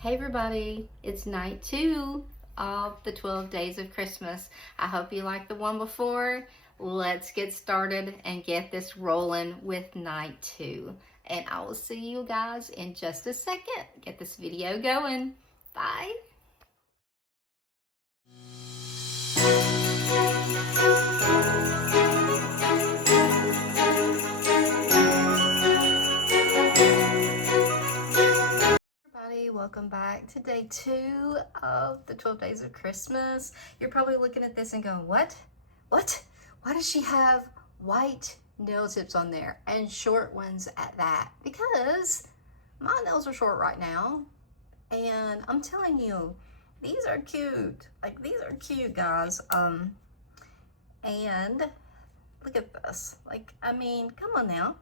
Hey everybody, it's night 2 of the 12 days of Christmas. I hope you liked the one before. Let's get started and get this rolling with night 2. And I will see you guys in just a second. Get this video going. Bye. Welcome back to day 2 of the 12 days of Christmas. You're probably looking at this and going, what? Why does she have white nail tips on there and short ones at that? Because my nails are short right now, and I'm telling you, these are cute. Like, these are cute, guys. And look at this. Like, I mean, come on now.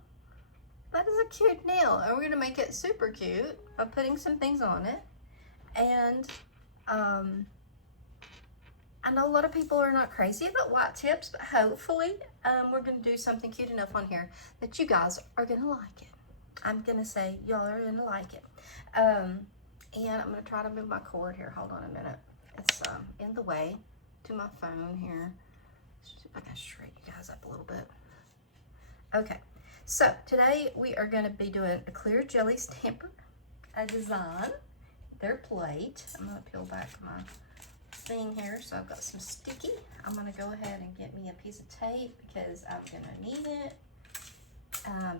That is a cute nail, and we're gonna make it super cute by putting some things on it. And I know a lot of people are not crazy about white tips, but hopefully we're gonna do something cute enough on here that you guys are gonna like it. I'm gonna say y'all are gonna like it. And I'm gonna try to move my cord here. Hold on a minute. It's in the way to my phone here. Let's see if I can straighten you guys up a little bit. Okay. So today we are going to be doing a clear jelly stamper, a design, their plate. I'm going to peel back my thing here, so I've got some sticky. I'm going to go ahead and get me a piece of tape because I'm going to need it.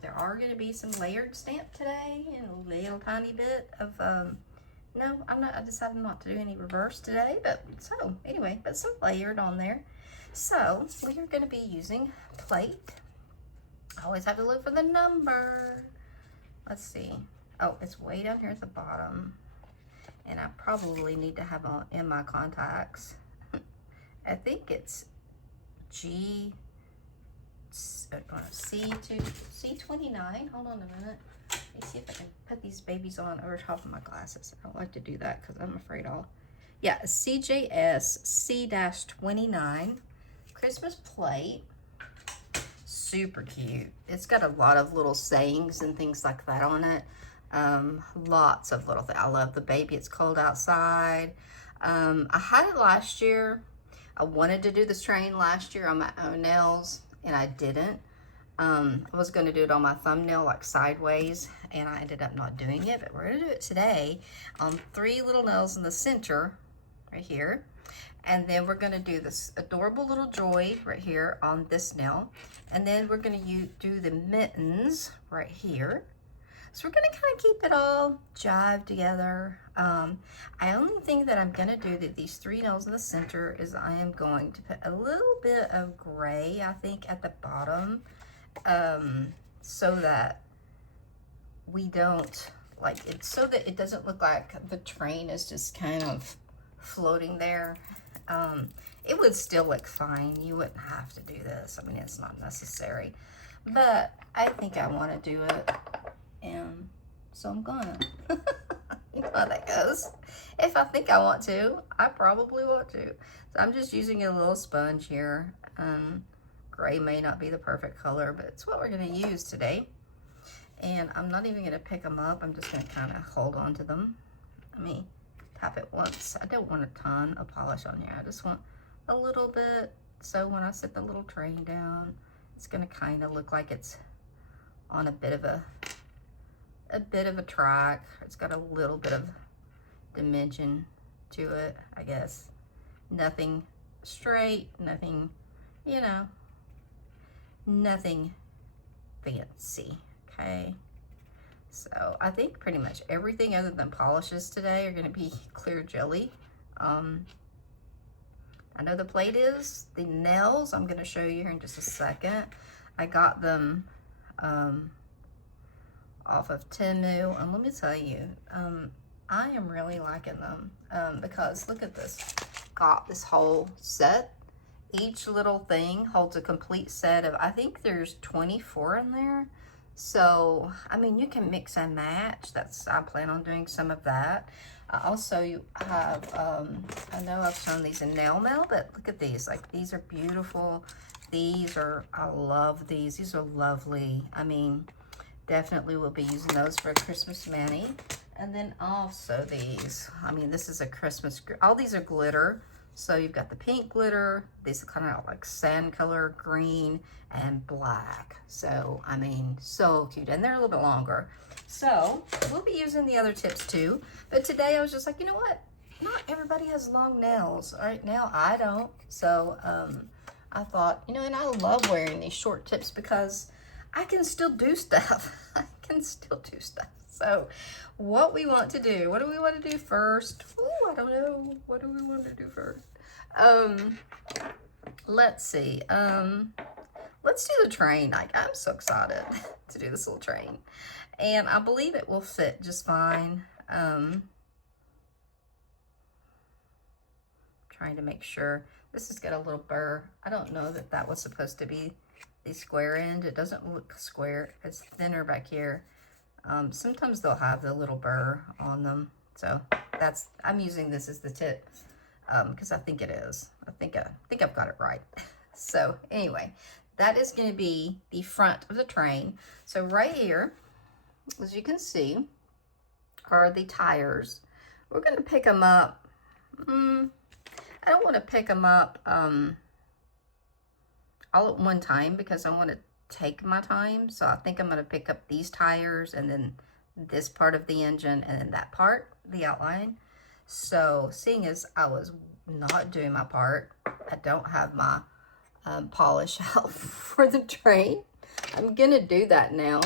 There are going to be some layered stamp today and a little tiny bit of, no, I decided not to do any reverse today, but some layered on there. So we are going to be using plate. I always have to look for the number. Let's see. Oh, it's way down here at the bottom. And I probably need to have on in my contacts. I think it's C29. Hold on a minute. Let me see if I can put these babies on over top of my glasses. I don't like to do that because I'm afraid yeah, CJS C-29 Christmas plate. Super cute. It's got a lot of little sayings and things like that on it. Lots of little things. I love the baby, it's cold outside. I had it last year. I wanted to do this train last year on my own nails, and I didn't. I was going to do it on my thumbnail, like sideways, and I ended up not doing it, but we're going to do it today on 3 little nails in the center right here. And then we're going to do this adorable little joy right here on this nail. And then we're going to do the mittens right here. So we're going to kind of keep it all jived together. I only think that I'm going to do these 3 nails in the center is I am going to put a little bit of gray, I think, at the bottom. So that we don't, like, it, so that it doesn't look like the train is just kind of floating there. It would still look fine. You wouldn't have to do this. I mean, it's not necessary, but I think I want to do it, and so I'm gonna. You know how that goes. If I think I want to, I probably want to. So I'm just using a little sponge here. Gray may not be the perfect color, but it's what we're gonna use today. And I'm not even gonna pick them up. I'm just gonna kind of hold on to them. Let me tap it once. I don't want a ton of polish on here. I just want a little bit, so when I set the little train down, it's gonna kind of look like it's on a bit of a track. It's got a little bit of dimension to it, I guess. Nothing straight, nothing, you know, nothing fancy, okay? So I think pretty much everything other than polishes today are going to be clear jelly. I know the plate is. The nails, I'm going to show you here in just a second. I got them off of Temu, and let me tell you, I am really liking them because look at this. Got this whole set. Each little thing holds a complete set of, I think there's 24 in there. So, I mean, you can mix and match. I plan on doing some of that. I also have, I know I've shown these in Nail Mail, but look at these. Like, these are beautiful. I love these. These are lovely. I mean, definitely will be using those for a Christmas mani. And then also these, I mean, this is a Christmas, all these are glitter. So you've got the pink glitter, these are kind of like sand color, green, and black. So, I mean, so cute. And they're a little bit longer. So, we'll be using the other tips too. But today I was just like, you know what? Not everybody has long nails. All right, now I don't. So, I thought, you know, and I love wearing these short tips because I can still do stuff. I can still do stuff. So what we want to do, what do we want to do first? Oh, I don't know. What do we want to do first? Let's see. Let's do the train. I'm so excited to do this little train. And I believe it will fit just fine. Trying to make sure. This has got a little burr. I don't know that that was supposed to be the square end. It doesn't look square. It's thinner back here. Sometimes they'll have the little burr on them. So that's, I'm using this as the tip because I think it is. I think I've got it right. So anyway, that is going to be the front of the train. So right here, as you can see, are the tires. We're going to pick them up. I don't want to pick them up all at one time because I want to take my time. So I think I'm going to pick up these tires and then this part of the engine and then that part, the outline. So seeing as I was not doing my part, I don't have my polish out for the train. I'm going to do that now.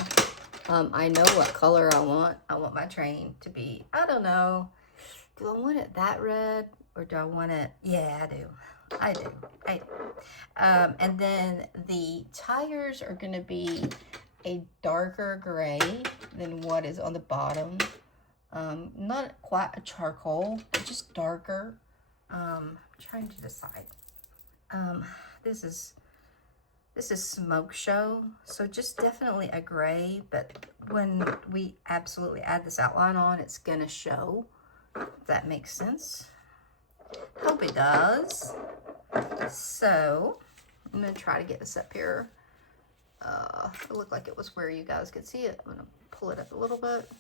I know what color I want. I want my train to be, I don't know. Do I want it that red or do I want it? Yeah, I do. I do. And then the tires are going to be a darker gray than what is on the bottom. Not quite a charcoal, but just darker. I'm trying to decide. This is Smoke Show, so just definitely a gray, but when we absolutely add this outline on, it's going to show, if that makes sense. Hope it does. So I'm going to try to get this up here. It looked like it was where you guys could see it. I'm going to pull it up a little bit.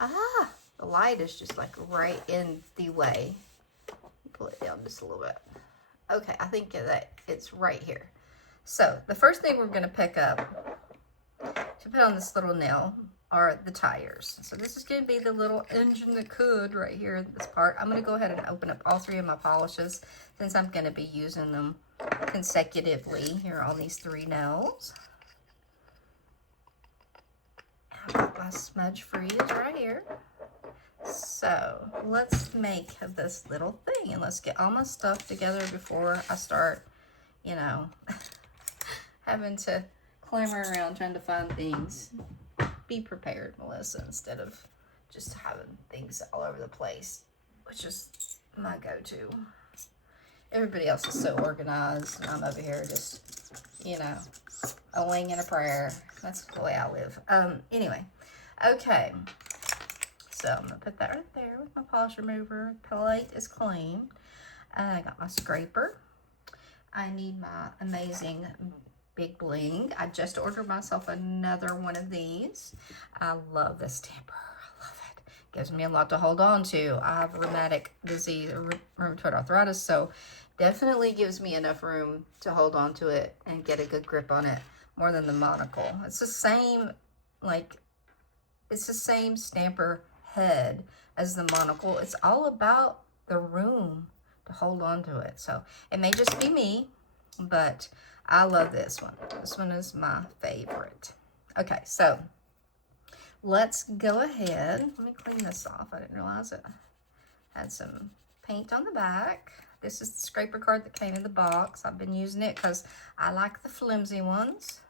Ah, the light is just like right in the way. Pull it down just a little bit. Okay, I think that it's right here. So the first thing we're going to pick up to put on this little nail are the tires. So this is going to be the little engine that could right here in this part. I'm going to go ahead and open up all three of my polishes since I'm going to be using them consecutively here on these three nails. I've got my smudge freeze right here. So let's make this little thing and let's get all my stuff together before I start, you know, having to clamor around trying to find things. Be prepared, Melissa, instead of just having things all over the place, which is my go-to. Everybody else is so organized, and I'm over here just, you know, a wing and a prayer. That's the way I live. Anyway, okay. So I'm going to put that right there with my polish remover. Plate is clean. I got my scraper. I need my amazing Big Bling. I just ordered myself another one of these. I love this stamper. I love it. Gives me a lot to hold on to. I have rheumatic disease, rheumatoid arthritis, so definitely gives me enough room to hold on to it and get a good grip on it more than the monocle. It's the same, like, it's the same stamper head as the monocle. It's all about the room to hold on to it. So it may just be me, but I love this one. This one is my favorite. Okay, so let's go ahead. Let me clean this off. I didn't realize it had some paint on the back. This is the scraper card that came in the box. I've been using it because I like the flimsy ones.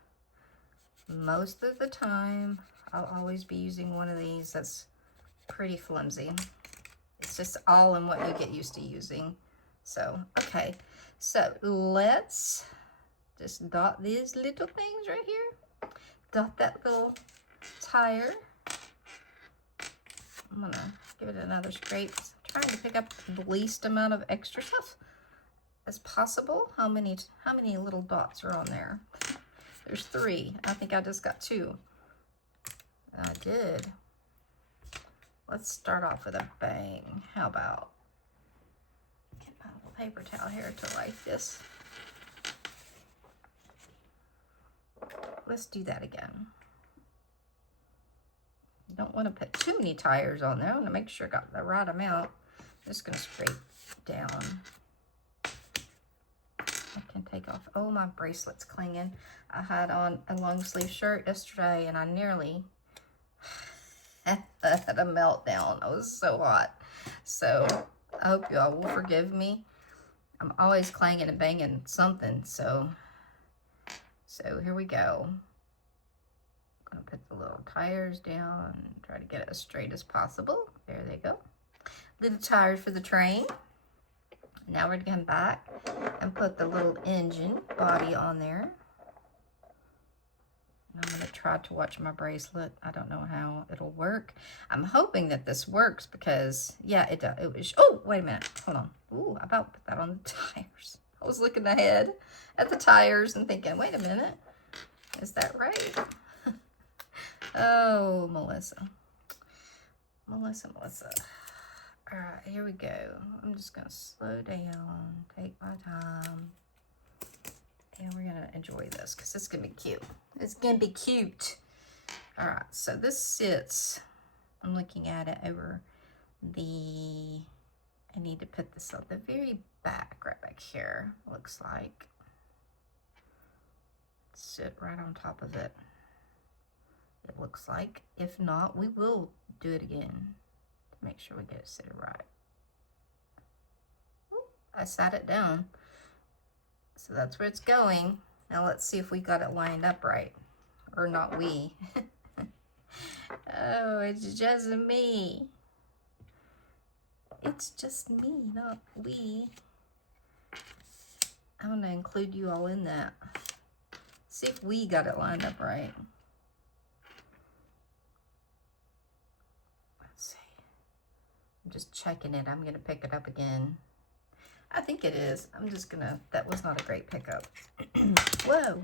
Most of the time, I'll always be using one of these that's pretty flimsy. It's just all in what you get used to using. So, okay. So, let's just dot these little things right here. Dot that little tire. I'm gonna give it another scrape. I'm trying to pick up the least amount of extra stuff as possible. How many little dots are on there? There's 3. I think I just got 2. I did. let's start off with a bang. How about, get my little paper towel here to wipe this. Let's do that again. You don't want to put too many tires on there. I want to make sure I got the right amount. I'm just going to scrape down. I can take off. Oh, my bracelet's clinging. I had on a long sleeve shirt yesterday and I nearly had a meltdown. It was so hot. So I hope y'all will forgive me. I'm always clanging and banging something. So here we go. I'm gonna put the little tires down and try to get it as straight as possible. There they go. Little tires for the train. Now we're gonna come back and put the little engine body on there. And I'm gonna try to watch my bracelet. I don't know how it'll work. I'm hoping that this works because, yeah, it does. It was, oh, wait a minute. Hold on. Ooh, I about put that on the tires. I was looking ahead at the tires and thinking, wait a minute. Is that right? Oh, Melissa. Melissa. All right, here we go. I'm just going to slow down, take my time, and we're going to enjoy this because it's going to be cute. It's going to be cute. All right, so this sits, I'm looking at it over the, I need to put this on the very back, right back here, looks like. Sit right on top of it. It looks like. If not, we will do it again to make sure we get it set right. Ooh, I sat it down. So that's where it's going. Now let's see if we got it lined up right. Or not we. Oh, it's just me. It's just me, not we. I'm going to include you all in that. See if we got it lined up right. I'm just checking it. I'm going to pick it up again. I think it is. I'm just going to, that was not a great pickup. Whoa.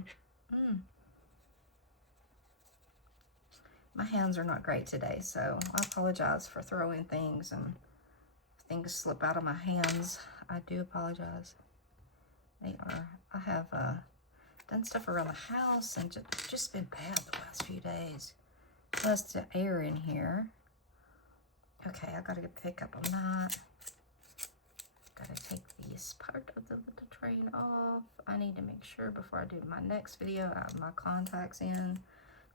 My hands are not great today, so I apologize for throwing things and things slip out of my hands. I do apologize. They are, I have done stuff around the house and just been bad the last few days. Plus the air in here. Okay, I gotta get pick up on that. Gotta take this part of the little train off. I need to make sure before I do my next video, I have my contacts in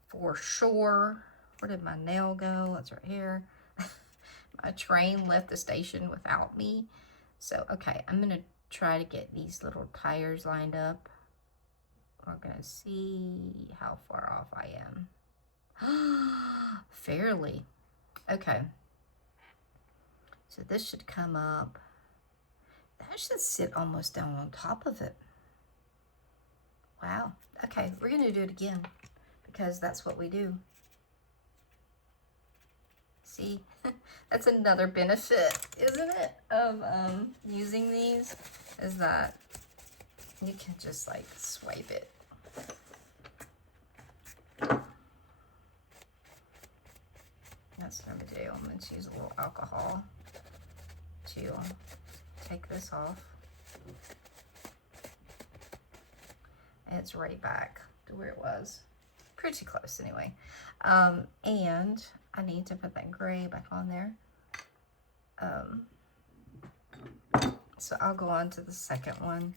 for sure. Where did my nail go? That's right here. My train left the station without me. So, okay, I'm gonna try to get these little tires lined up. We're gonna see how far off I am. Fairly. Okay. So this should come up. That should sit almost down on top of it. Wow. Okay, we're going to do it again because that's what we do. See, that's another benefit, isn't it, of using these, is that you can just like swipe it. That's what I'm going to do. I'm going to use a little alcohol to take this off. And it's right back to where it was. Pretty close anyway. And I need to put that gray back on there. So I'll go on to the second one.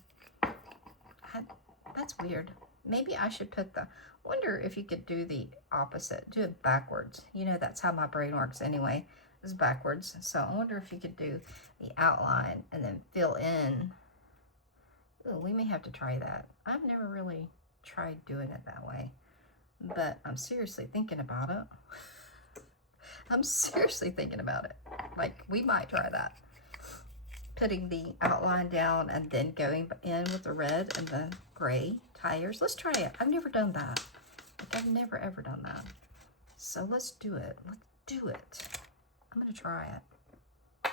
That's weird. Maybe I should put the, wonder if you could do the opposite, do it backwards. You know, that's how my brain works anyway, is backwards. So I wonder if you could do the outline and then fill in. Ooh, we may have to try that. I've never really tried doing it that way, but I'm seriously thinking about it. I'm seriously thinking about it. Like, we might try that. Putting the outline down and then going in with the red and the gray tires. Let's try it. I've never done that. Like, I've never ever done that. So let's do it. Let's do it. I'm gonna try it.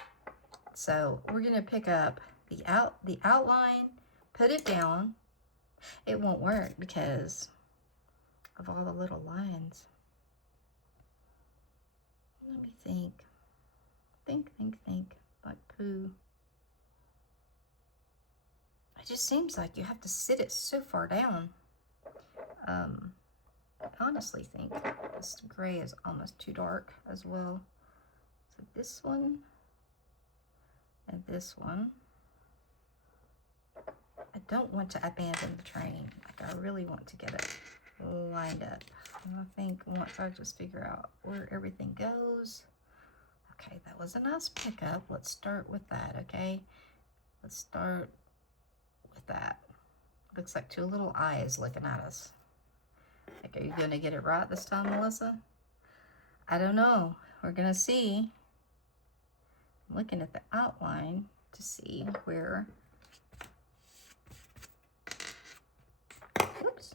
So we're gonna pick up the outline, put it down. It won't work because of all the little lines. Let me think. Think. Like poo. It just seems like you have to sit it so far down. I honestly think this gray is almost too dark as well. So this one and this one. I don't want to abandon the train. Like, I really want to get it lined up. And I think once I just figure out where everything goes. Okay, that was a nice pickup. Let's start with that, okay? Let's start with that. Looks like two little eyes looking at us. Like, are you going to get it right this time, Melissa? I don't know. We're going to see. I'm looking at the outline to see where, oops,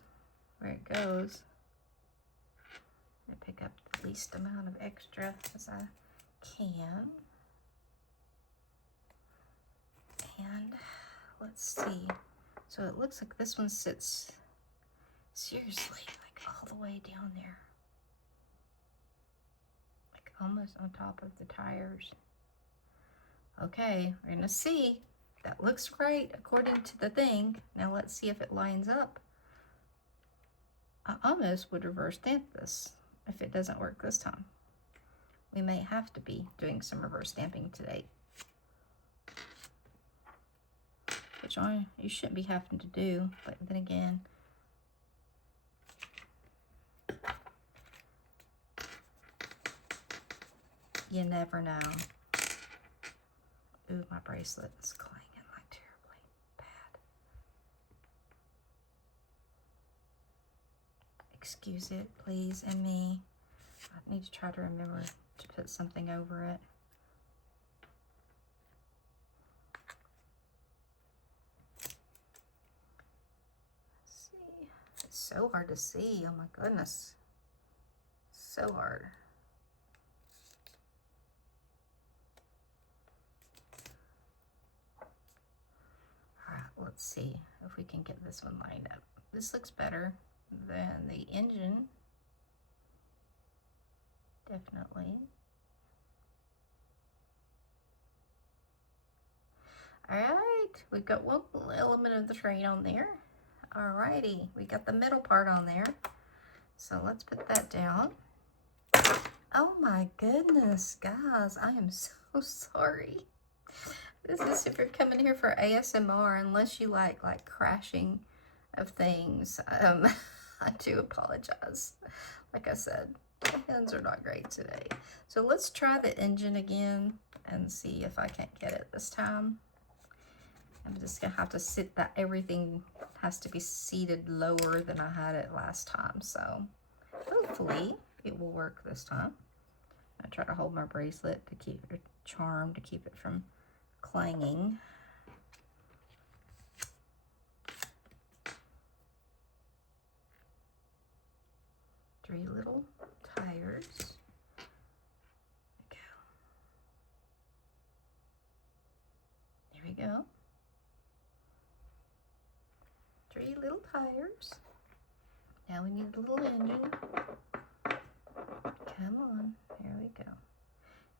where it goes. I'm going to pick up the least amount of extra as I can. And let's see. So it looks like this one sits seriously like all the way down there. Like almost on top of the tires. Okay, we're gonna see. That looks great according to the thing. Now let's see if it lines up. I almost would reverse stamp this if it doesn't work this time. We may have to be doing some reverse stamping today. Which you shouldn't be having to do, but then again, you never know. Ooh, my bracelet is clanging like terribly bad. Excuse it, please, and me. I need to try to remember to put something over it. Let's see. It's so hard to see. Oh my goodness. So hard. All right, let's see if we can get this one lined up. This looks better than the engine. Definitely. All right, we've got one element of the train on there. All righty, we got the middle part on there. So let's put that down. Oh my goodness, guys, I am so sorry. This is if you're coming here for ASMR, unless you like crashing of things. I do apologize. Like I said, my hands are not great today. So let's try the engine again and see if I can't get it this time. I'm just gonna have to sit that everything has to be seated lower than I had it last time. So hopefully it will work this time. I try to hold my bracelet to keep it charmed, to keep it from clanging. Three little tires. There we go. Three little tires. Now we need a little engine. Come on, here we go.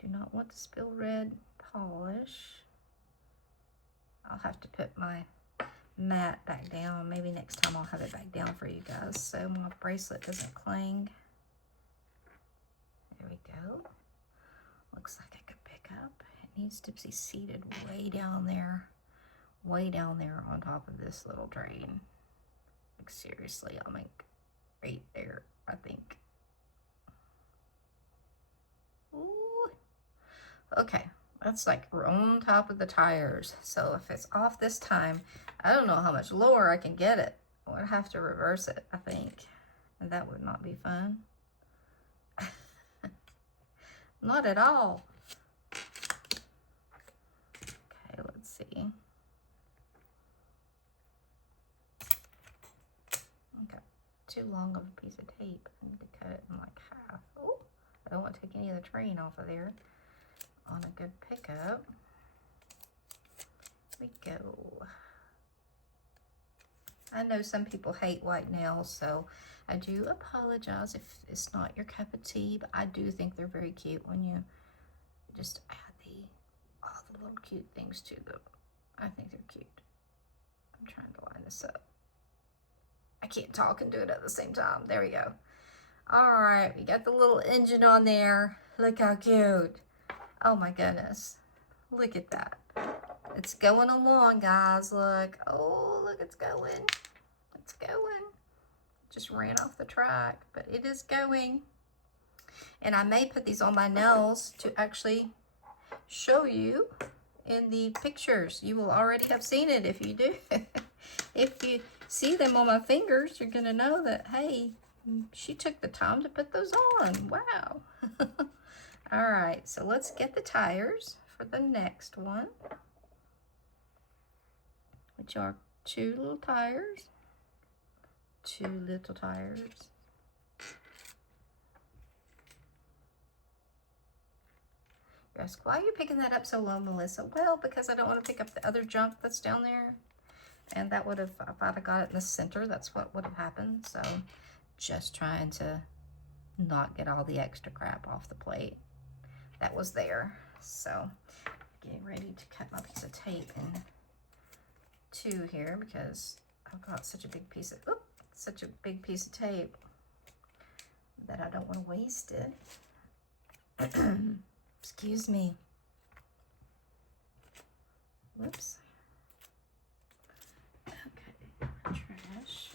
Do not want to spill red polish. I'll have to put my mat back down. Maybe next time I'll have it back down for you guys so my bracelet doesn't clang. There we go. Looks like I could pick up. It needs to be seated way down there on top of this little train. Like seriously, I'm like right there, I think. Ooh. Okay, that's like on top of the tires. So if it's off this time, I don't know how much lower I can get it. I would have to reverse it, I think. And that would not be fun. Not at all. Okay, let's see. Okay, too long of a piece of tape. I need to cut it in like half. Oh, I don't want to take any of the train off of there. On a good pickup. Here we go. I know some people hate white nails, so I do apologize if it's not your cup of tea, but I do think they're very cute when you just add little cute things too, though. I think they're cute. I'm trying to line this up. I can't talk and do it at the same time. There we go. All right, we got the little engine on there. Look how cute. Oh my goodness. Look at that. It's going along, guys. Look. Oh, look, it's going. It's going. Just ran off the track, but it is going. And I may put these on my nails to actually show you in the pictures. You will already have seen it if you do. If you see them on my fingers, you're going to know that, hey, she took the time to put those on. Wow. All right, so let's get the tires for the next one, which are 2 little tires. 2 little tires. You ask, why are you picking that up so low, Melissa? Well, because I don't want to pick up the other junk that's down there. And that would have, if I'd have got it in the center, that's what would have happened. So just trying to not get all the extra crap off the plate that was there. So getting ready to cut my piece of tape in 2 here because I've got such a big piece of tape that I don't want to waste it. Excuse me. Whoops. Okay, trash.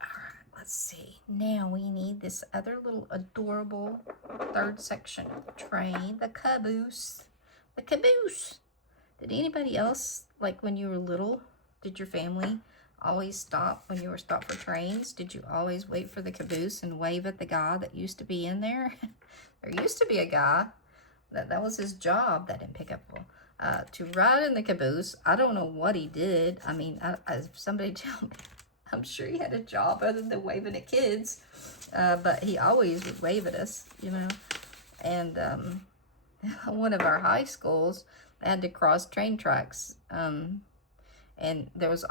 All right, let's see. Now we need this other little adorable 3rd section train, the caboose. The caboose. Did anybody else, like when you were little, did your family always stop when you were stopped for trains? Did you always wait for the caboose and wave at the guy that used to be in there? There used to be a guy that was his job, that impeccable, to ride in the caboose. I don't know what he did. I mean, somebody tell me. I'm sure he had a job other than waving at kids, but he always would wave at us, you know. And one of our high schools had to cross train tracks, and there was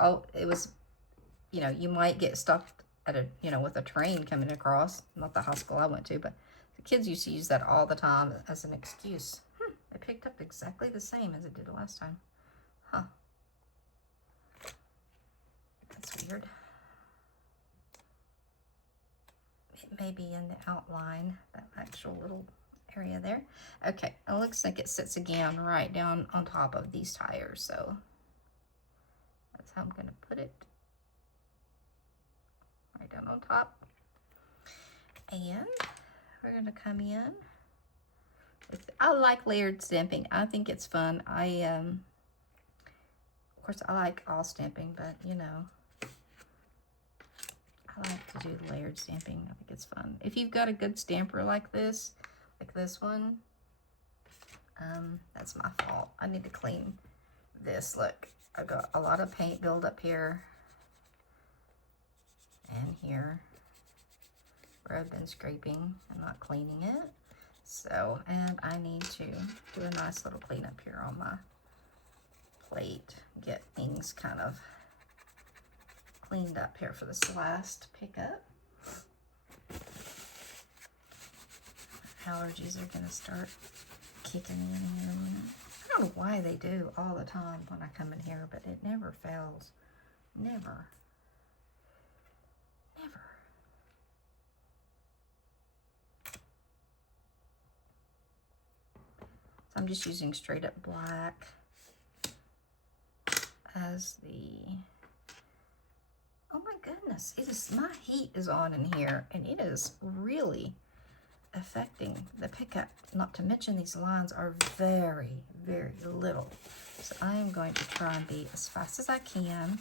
you know, you might get stuck at a, you know, with a train coming across. Not the high school I went to, but the kids used to use that all the time as an excuse. It picked up exactly the same as it did last time. Huh. That's weird. It may be in the outline, that actual little area there. Okay, it looks like it sits again right down on top of these tires, so that's how I'm going to put it. Right down on top. And we're going to come in. I like layered stamping. I think it's fun. Of course, I like all stamping, but you know, I like to do layered stamping. I think it's fun. If you've got a good stamper like this one, that's my fault. I need to clean this. Look, I've got a lot of paint build up here and here where I've been scraping and not cleaning it. So, and I need to do a nice little cleanup here on my plate. Get things kind of cleaned up here for this last pickup. Allergies are going to start kicking in here in a minute. I don't know why they do all the time when I come in here, but it never fails. Never. Never. So I'm just using straight up black as the, oh my goodness, it is, my heat is on in here and it is really affecting the pickup. Not to mention these lines are very, very little. So I am going to try and be as fast as I can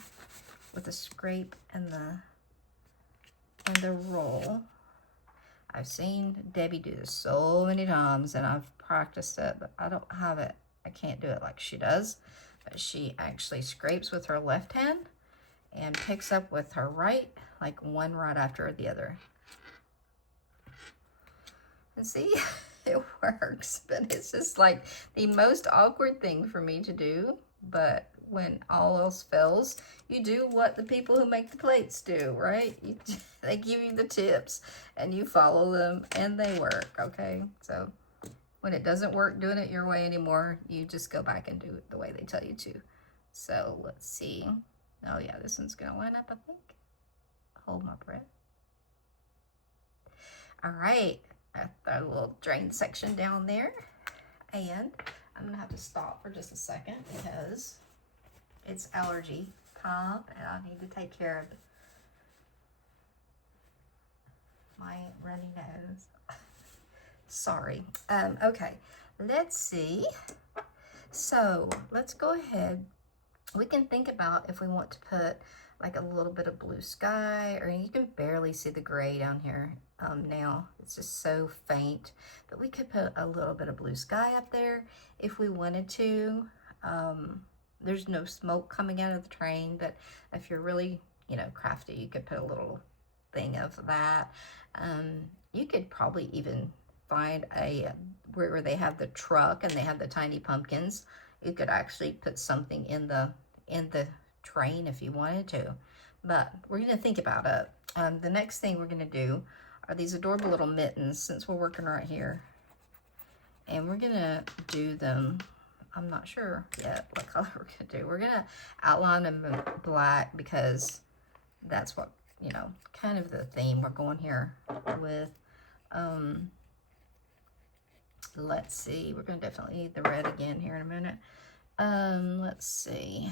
with the scrape and the roll. I've seen Debbie do this so many times and I've practiced it, but I don't have it. I can't do it like she does. But she actually scrapes with her left hand and picks up with her right, like one right after the other. And see, it works, but it's just like the most awkward thing for me to do. But when all else fails, you do what the people who make the plates do, right? They give you the tips and you follow them and they work, okay? So when it doesn't work doing it your way anymore, you just go back and do it the way they tell you to. So let's see. Oh yeah, this one's gonna line up, I think. Hold my breath. All right, a little drain section down there. And I'm gonna have to stop for just a second because it's allergy time and I need to take care of my runny nose. Sorry. Okay, let's see. So let's go ahead. We can think about if we want to put like a little bit of blue sky, or you can barely see the gray down here now. It's just so faint, but we could put a little bit of blue sky up there if we wanted to. There's no smoke coming out of the train, but if you're really, you know, crafty, you could put a little thing of that. You could probably even find a where they have the truck and they have the tiny pumpkins. You could actually put something in the train if you wanted to, but we're going to think about it. The next thing we're going to do are these adorable little mittens, since we're working right here, and we're going to do them. I'm not sure yet what color we're going to do. We're going to outline them in black because that's what, you know, kind of the theme we're going here with. Let's see, we're going to definitely need the red again here in a minute. Let's see.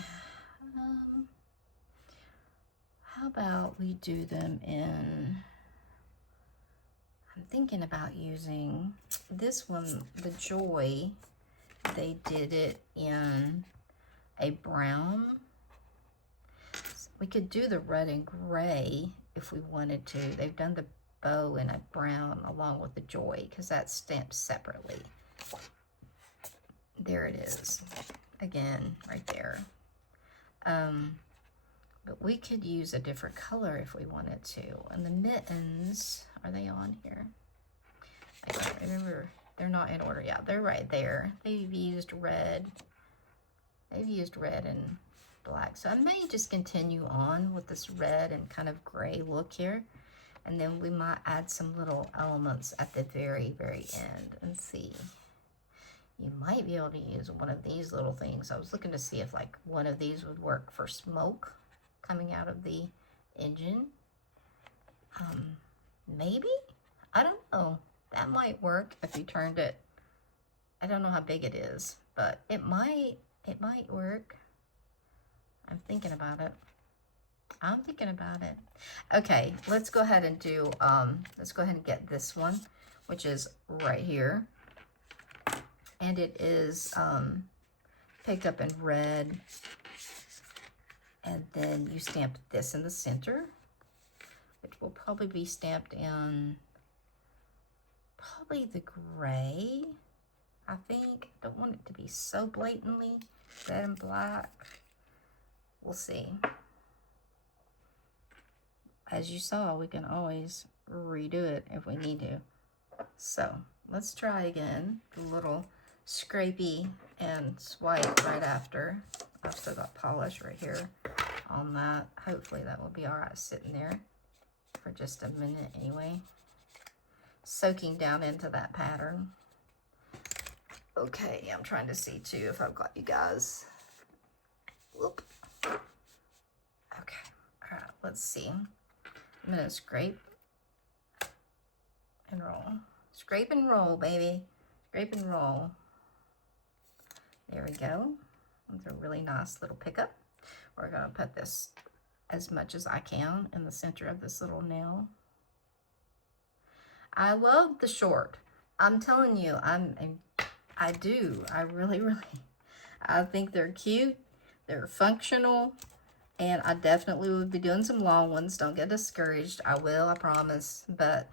How about we do them in, I'm thinking about using this one, the Joy. They did it in a brown. We could do the red and gray if we wanted to. They've done the bow in a brown along with the Joy because that's stamped separately. There it is. Again, right there. But we could use a different color if we wanted to. And the mittens, are they on here? I can't remember. They're not in order. Yeah, they're right there. They've used red. They've used red and black. So I may just continue on with this red and kind of gray look here. And then we might add some little elements at the very, very end and see. You might be able to use one of these little things. I was looking to see if like one of these would work for smoke coming out of the engine. Maybe? I don't know. That might work if you turned it. I don't know how big it is, but it might work. I'm thinking about it. I'm thinking about it. Okay, let's go ahead and do, let's go ahead and get this one, which is right here. And it is picked up in red. And then you stamp this in the center, which will probably be stamped in probably the gray, I think. Don't want it to be so blatantly red and black. We'll see. As you saw, we can always redo it if we need to. So let's try again. The little scrapey and swipe right after. I've still got polish right here on that. Hopefully that will be all right sitting there for just a minute anyway. Soaking down into that pattern. Okay, I'm trying to see too if I've got you guys. Whoop. Okay, all right, let's see. I'm gonna scrape and roll. Scrape and roll, baby. Scrape and roll. There we go. It's a really nice little pickup. We're gonna put this as much as I can in the center of this little nail. I love the short. I'm telling you, I do. I really, I think they're cute. They're functional. And I definitely would be doing some long ones. Don't get discouraged. I will, I promise. But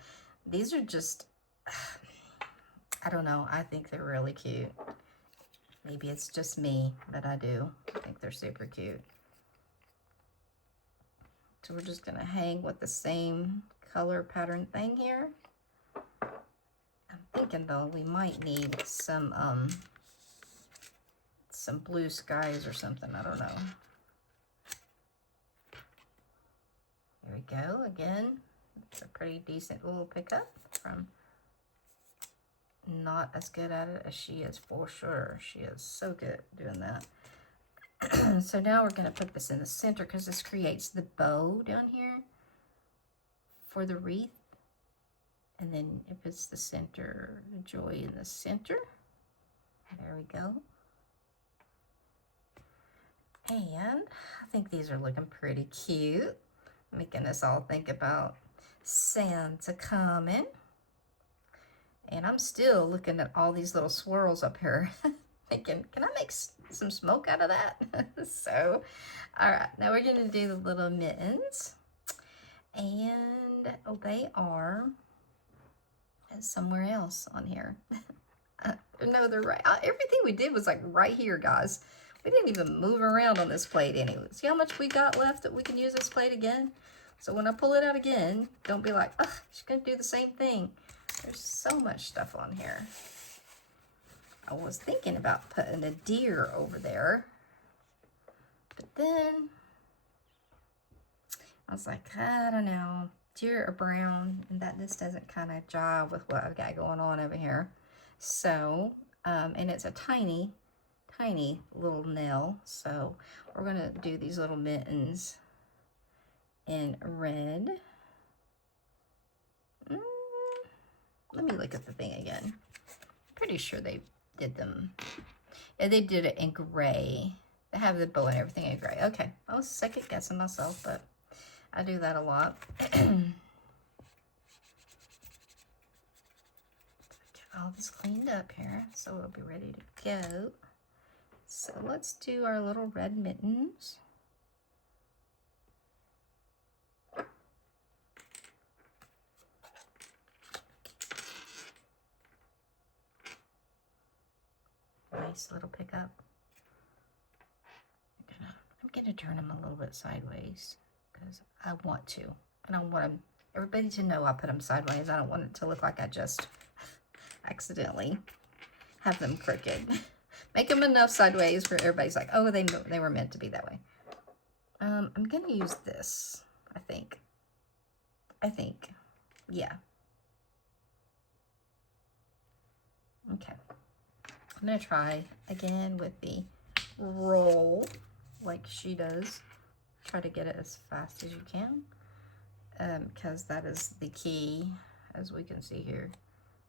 these are just, I don't know. I think they're really cute. Maybe it's just me, but I do. I think they're super cute. So we're just gonna hang with the same color pattern thing here. I'm thinking though, we might need some blue skies or something, I don't know. There we go, again. It's a pretty decent little pickup from not as good at it as she is, for sure. She is so good at doing that. So now we're going to put this in the center because this creates the bow down here for the wreath. And then it puts the center, the joy in the center. There we go. And I think these are looking pretty cute, making us all think about Santa coming. And I'm still looking at all these little swirls up here, thinking, can I make some smoke out of that? So, all right, now we're gonna do the little mittens. And they are somewhere else on here. No, they're right. Everything we did was like right here, guys. We didn't even move around on this plate anyway. See how much we got left that we can use this plate again? So when I pull it out again, don't be like, ugh, she's gonna do the same thing. There's so much stuff on here. I was thinking about putting a deer over there, but then I was like, I don't know, deer or brown, and that this doesn't kind of jive with what I've got going on over here. So, and it's a tiny little nail. So we're gonna do these little mittens in red. Let me look at the thing again. I'm pretty sure they did them. Yeah, they did it in gray. They have the bow and everything in gray. Okay, I was second guessing myself, but I do that a lot. Get all this cleaned up here, so we'll be ready to go. So let's do our little red mittens. Nice little pickup. I'm gonna turn them a little bit sideways because I want to. And I want everybody to know I put them sideways. I don't want it to look like I just accidentally have them crooked. Make them enough sideways where everybody's like, oh, they were meant to be that way. I'm gonna use this, I think. Yeah. Okay. I'm gonna try again with the roll like she does. Try to get it as fast as you can, because that is the key. As we can see here,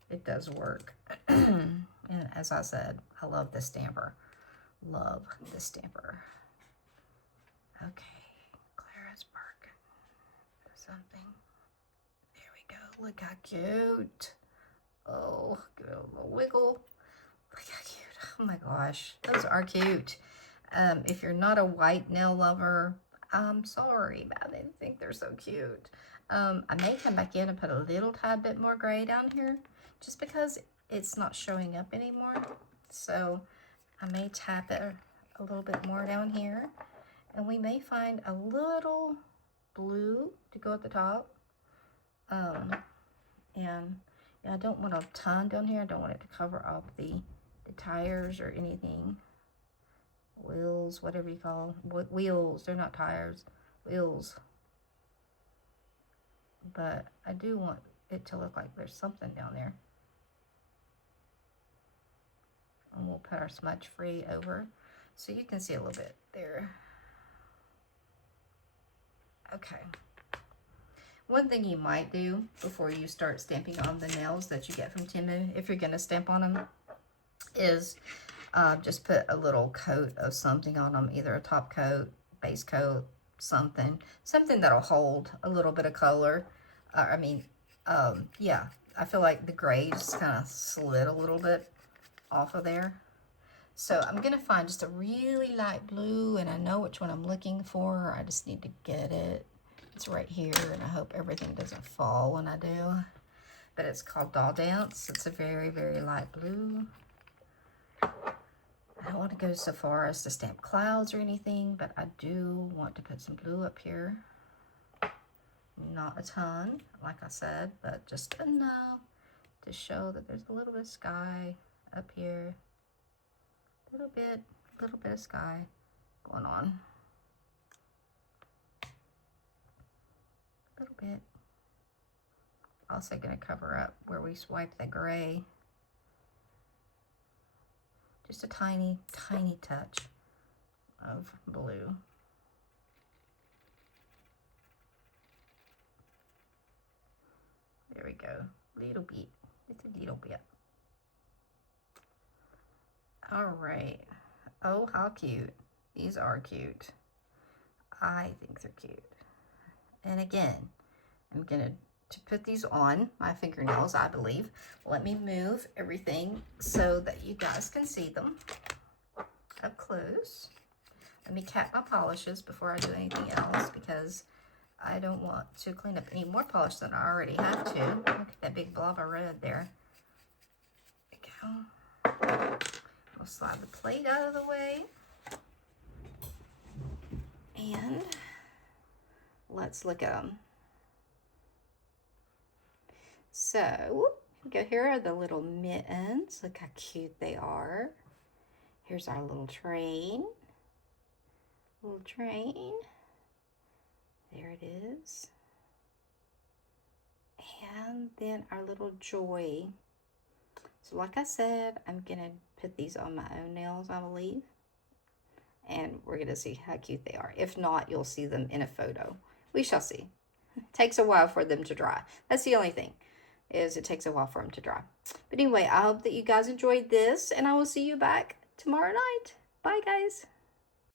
it does work. And as I said, I love this stamper. Love this stamper. Okay, Clara's barking something. There we go. Look how cute. Oh, give it a little wiggle. Look how cute. Oh my gosh, those are cute. If you're not a white nail lover, I'm sorry, but I didn't think they're so cute. I may come back in and put a little tad bit more gray down here, just because it's not showing up anymore. So I may tap it a little bit more down here, and we may find a little blue to go at the top. And yeah, I don't want a ton down here. I don't want it to cover up the tires or anything. Wheels, whatever you call them. Wheels, they're not tires. Wheels. But I do want it to look like there's something down there. And we'll put our smudge free over so you can see a little bit there. Okay. One thing you might do before you start stamping on the nails that you get from Temu, if you're going to stamp on them, is just put a little coat of something on them, either a top coat, base coat, something that'll hold a little bit of color. Yeah, I feel like the gray just kind of slid a little bit off of there. So I'm going to find just a really light blue, and I know which one I'm looking for. I just need to get it. It's right here, and I hope everything doesn't fall when I do. But it's called Doll Dance. It's a very, very light blue. I don't want to go so far as to stamp clouds or anything, but I do want to put some blue up here. Not a ton, like I said, but just enough to show that there's a little bit of sky up here. A little bit of sky going on. A little bit. Also going to cover up where we swiped the gray Just a tiny, tiny touch of blue. There we go. Little bit. Just a little bit. All right. Oh, how cute. These are cute. I think they're cute. And again, I'm going to put these on my fingernails, I believe. Let me move everything so that you guys can see them up close. Let me cap my polishes before I do anything else because I don't want to clean up any more polish than I already have to. Look at that big blob of red there. There we go. We'll slide the plate out of the way. And let's look at them. So, here are the little mittens. Look how cute they are. Here's our little train. Little train. There it is. And then our little joy. So like I said, I'm going to put these on my own nails, I believe. And we're going to see how cute they are. If not, you'll see them in a photo. We shall see. It takes a while for them to dry. That's the only thing, is it takes a while for them to dry. But anyway, I hope that you guys enjoyed this, and I will see you back tomorrow night. Bye, guys.